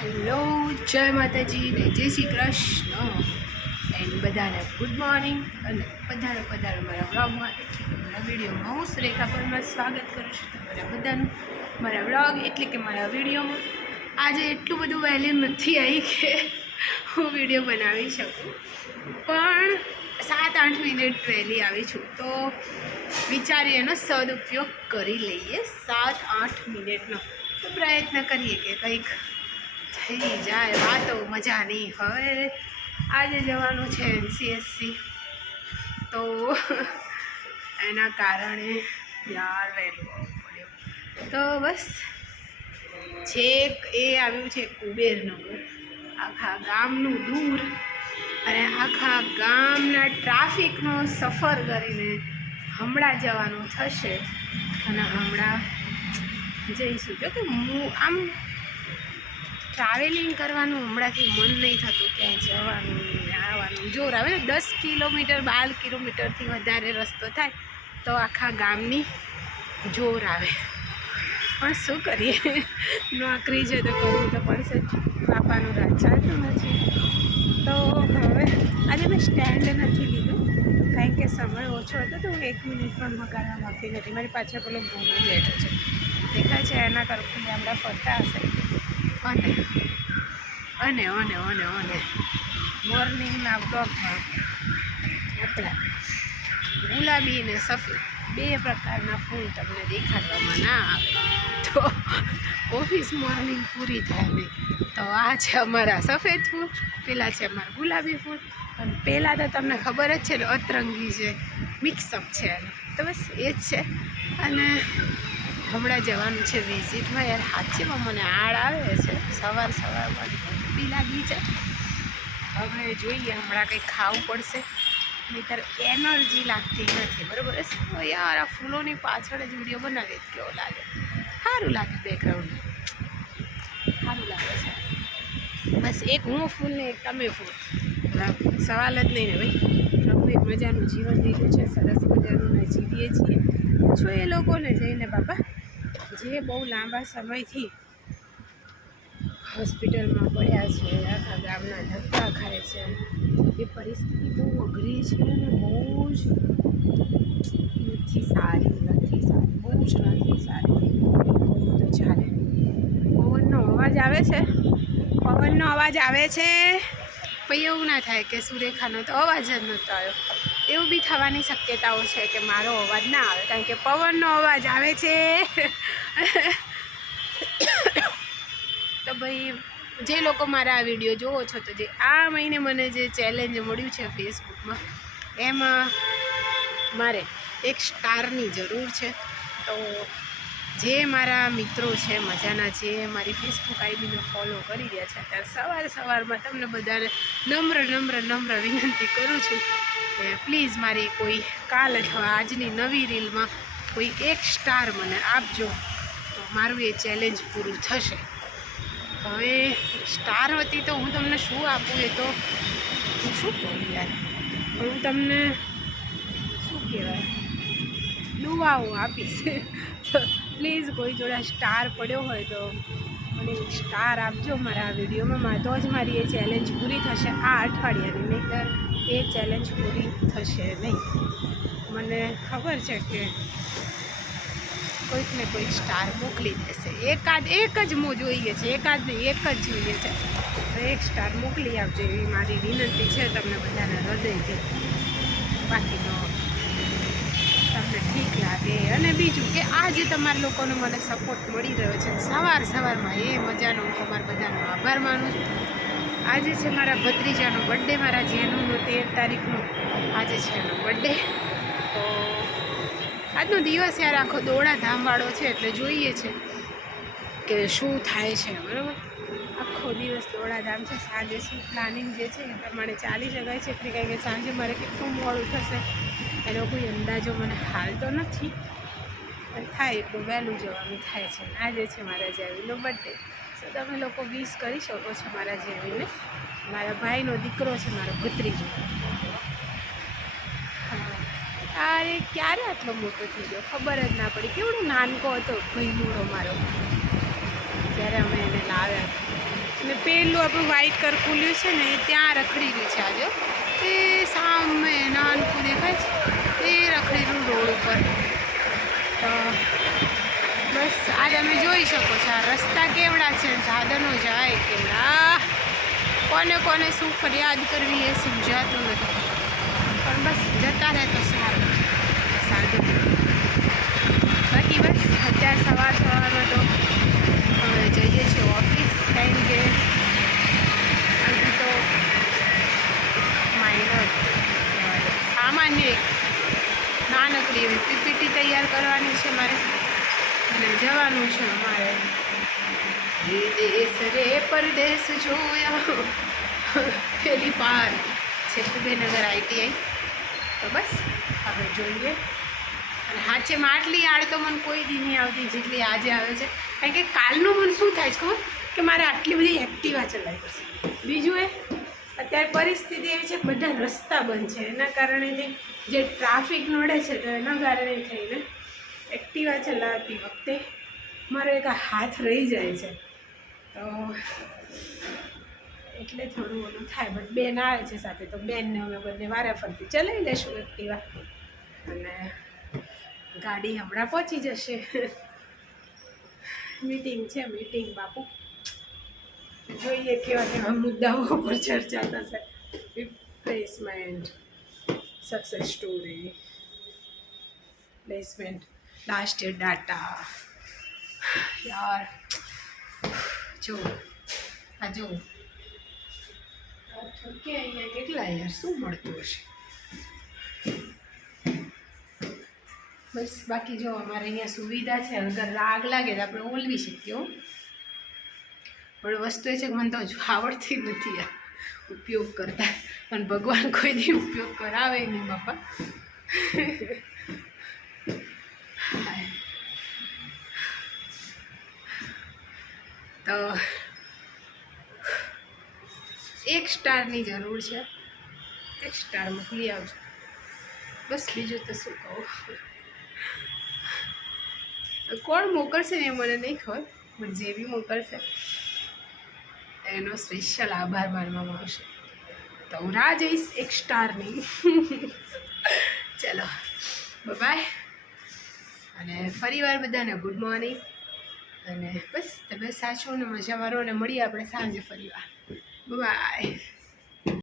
Hello, જય માતાજી ને જય શ્રી કૃષ્ણ એન્ડ બધાને ગુડ મોર્નિંગ અને પધારો મારા વ્લોગમાં એટલે કે મારા વિડીયોમાં હું સુરેખા પરમાર સ્વાગત કરું છું તમારા બધાનું મારા વ્લોગ એટલે કે મારા વિડીયોમાં. આજે એટલું બધું વહેલું નથી આવી કે હું વિડીયો બનાવી શકું, પણ 7-8 મિનિટ વહેલી આવી છું, તો વિચારીએ એનો સદુપયોગ કરી લઈએ. 7-8 મિનિટનો તો પ્રયત્ન કરીએ કે કંઈક થઈ જાય વાતો મજા નહીં. હવે આજે જવાનું છે NCSC, તો એના કારણે યાર વહેલું આવવું પડ્યું. તો બસ છેક એ આવ્યું છે કુબેરનગર, આખા ગામનું દૂર અને આખા ગામના ટ્રાફિકનો સફર કરીને હમણાં જવાનું થશે અને હમણાં જઈશું. જો કે હું આમ ટ્રાવેલિંગ કરવાનું હમણાંથી મન નહીં થતું, ક્યાંય જવાનું આવવાનું જોર આવે ને. 10 કિલોમીટર 12 કિલોમીટરથી વધારે રસ્તો થાય તો આખા ગામની જોર આવે, પણ શું કરીએ, નોકરી છે તો કરવું તો પડશે જ. બાપાનું રાજ ચાલતું નથી. તો હવે આજે મેં સ્ટેન્ડ નથી લીધું કારણ કે સમય ઓછો હતો, તો હું 1 મિનિટ પણ મકાનવા માંગતી નથી. મારી પાછળ પેલો ભૂલો બેઠો છે, દેખાય છે, એના કરતું ગામડા ફરતા હશે. અને મોર્નિંગના બ્લોગમાં આપણા ગુલાબી અને સફેદ 2 પ્રકારના ફૂલ તમને દેખાડવામાં ના આવે તો ઓફિસ મોર્નિંગ પૂરી થાય નહીં. તો આ છે અમારા સફેદ ફૂલ, પેલા છે અમારા ગુલાબી ફૂલ, અને પહેલાં તો તમને ખબર જ છે ને અતરંગી છે, મિક્સઅપ છે એનું. તો બસ એ જ છે. અને હમણાં જવાનું છે વિઝિટમાં. યાર સાચીમાં મને આડ આવે છે, સવારમાં બી લાગી છે. હવે જોઈએ, હમણાં કંઈક ખાવું પડશે, નહીંતર એનર્જી લાગતી નથી. બરાબર છે યાર. આ ફૂલોની પાછળ જ વિડીયો બનાવીએ કેવો લાગે, સારું લાગે, બેકગ્રાઉન્ડ સારું લાગે છે. બસ એક હું ફૂલ ને એક તમે ફૂલ, સવાલ જ નહીં ને ભાઈ. પ્રભુએ મજાનું જીવન દીધું છે, સરસ મજાનું ને જીવીએ છીએ. છો એ લોકોને જઈને બાપા જે બહુ લાંબા સમયથી હોસ્પિટલમાં પડ્યા છે, આખા ગામના ધક્કા ખાય છે, એ પરિસ્થિતિ બહુ અઘરી છે અને બહુ જ નથી સારી, બહુ જ નથી સારી. તો ચાલે. પવનનો અવાજ આવે છે, પછી એવું ના થાય કે સુરેખાનો તો અવાજ જ નહોતો આવ્યો. એવું બી થવાની શક્યતાઓ છે કે મારો અવાજ ના આવે, કારણ કે પવનનો અવાજ આવે છે. તો ભાઈ જે લોકો મારા આ વિડીયો જોવો છો, તો જે આ મહિને મને જે ચેલેન્જ મળ્યું છે ફેસબુકમાં, એમાં મારે 1 સ્ટારની જરૂર છે. તો જે મારા મિત્રો છે મજાના, જે મારી ફેસબુક આઈડીને ફોલો કરી રહ્યા છે, ત્યારે સવારમાં તમને બધાને નમ્ર વિનંતી કરું છું કે પ્લીઝ મારી કોઈ કાલ અથવા આજની નવી રીલમાં કોઈ 1 સ્ટાર મને આપજો, તો મારું એ ચેલેન્જ પૂરું થશે. હવે સ્ટાર હતી તો હું તમને શું આપું, એ તો હું શું કહું યાર. હું તમને શું કહેવાય, દુઆઓ આપીશ. તો પ્લીઝ કોઈ જોડે સ્ટાર પડ્યો હોય તો મને 1 સ્ટાર આપજો મારા આ વિડીયોમાં, તો જ મારી એ ચેલેન્જ પૂરી થશે આ અઠવાડિયાની, નહીંતર એ ચેલેન્જ પૂરી થશે નહીં. મને ખબર છે કે કોઈક ને કોઈક સ્ટાર મોકલી દેશે. એક જ જોઈએ છે, એકાદ નહીં, એક જ જોઈએ છે. તો 1 સ્ટાર મોકલી આપજો એવી મારી વિનંતી છે તમને બધાને હૃદયથી. બાકીનો તમને ઠીક લાગે. અને બીજું કે આજે તમારા લોકોનો મને સપોર્ટ મળી રહ્યો છે સવારમાં, એ મજાનો હું તમારા બધાનો આભાર માનું છું. આજે છે મારા ભત્રીજાનો બર્થડે, મારા જેનુનો 13 તારીખનો આજે છે એનો બર્થડે. તો આજનો દિવસ યાર આખો દોડાધામવાળો છે, એટલે જોઈએ છે કે શું થાય છે. બરાબર, આખો દિવસ દોડાધામ છે. સાંજે શું પ્લાનિંગ જે છે એ પ્રમાણે ચાલી શકાય છે. એટલે કારણ કે સાંજે મારે કેટલું મોડું થશે એનો કોઈ અંદાજો મને હાલ તો નથી, પણ થાય એટલું વહેલું જવાનું થાય છે. આજે છે મારા જેવીનો બર્થડે, તો તમે લોકો વિશ કરી શકો છો મારા જેવીને. મારા ભાઈનો દીકરો છે, મારો ભત્રીજો. અરે ક્યારે આટલો મોટો થઈ ગયો ખબર જ ના પડી. કેવડો નાનકો હતો ભાઈલુડો મારો, જ્યારે અમે એને લાવ્યા હતા. અને પેલું આપણું વ્હાઈટ કરકુલ્યું છે ને એ ત્યાં રખડી રહ્યું છે આજે. એ સામે નાનકું દેખાય છે એ રખડી રહ્યું રોડ ઉપર. તો બસ આ તમે જોઈ શકો છો આ રસ્તા કેવડા છે, સાધનો જાય કેવડા. કોને કોને શું ફરિયાદ કરવી એ સમજાતું નથી, પણ બસ જતા રહે તો સારું સાધન. બાકી બસ અત્યારે સવારમાં તો હવે જઈએ છીએ ઓફિસ, કારણ કે હજી તો માઇનર સામાન્ય એક નાનકડી એવી પીપીટી તૈયાર કરવાની છે મારે, અને જવાનું છે અમારે. દેશ રે પરદેશ જોયા પેલી પાર છે સુરેન્દ્રનગર ITI. તો બસ હવે જોઈએ. અને હાચેમાં આટલી આડ તો મને કોઈ દી નહીં આવતી જેટલી આજે આવે છે, કારણ કે કાલનું મને શું થાય છે ખબર કે મારે આટલી બધી એક્ટિવા ચલાવવી પડશે. બીજું એ અત્યારે પરિસ્થિતિ એવી છે બધા રસ્તા બંધ છે, એના કારણે જે ટ્રાફિક નડે છે તો એના કારણે થઈને એક્ટિવા ચલાવતી વખતે મારો એક હાથ રહી જાય છે, તો એટલે થોડું ઓલું થાય. બટ બેન આવે છે સાથે, તો બેનને અમે બંને વારાફરતી ચલાવી લઈશું એક્ટિવા, અને ગાડી હમણાં પહોંચી જશે. મીટિંગ છે, મીટિંગ બાપુ. જોઈએ કેવા કેવા મુદ્દાઓ પર ચર્ચા થશે. Replacement, success story, placement, last year data. યાર જો આ જો કે અહીંયા કેટલા યાર શું મળતું હશે. બસ બાકી જો અમારે અહીંયા સુવિધા છે, અગર આગ લાગે તો આપણે ઓલવી શકીએ હો. પણ વસ્તુ એ છે કે મને તો હજુ આવડતી નથી આ ઉપયોગ કરતા, પણ ભગવાન કોઈ દી ઉપયોગ કરાવે નહીં બાપા. તો 1 સ્ટારની જરૂર છે, 1 સ્ટાર મોકલી આવજો બસ. બીજું તો શું કહું, કોણ મોકલશે ને એ મને નહીં ખબર, પણ જે બી મોકલશે એનો સ્પેશિયલ આભાર માનવામાં આવશે. તો હું રાહ જઈશ 1 સ્ટારની. ચલો બાય, અને ફરીવાર બધાને ગુડ મોર્નિંગ. અને બસ તમે સાચો ને મજા મારો, અને મળીએ આપણે સાંજે ફરીવાર. બાય.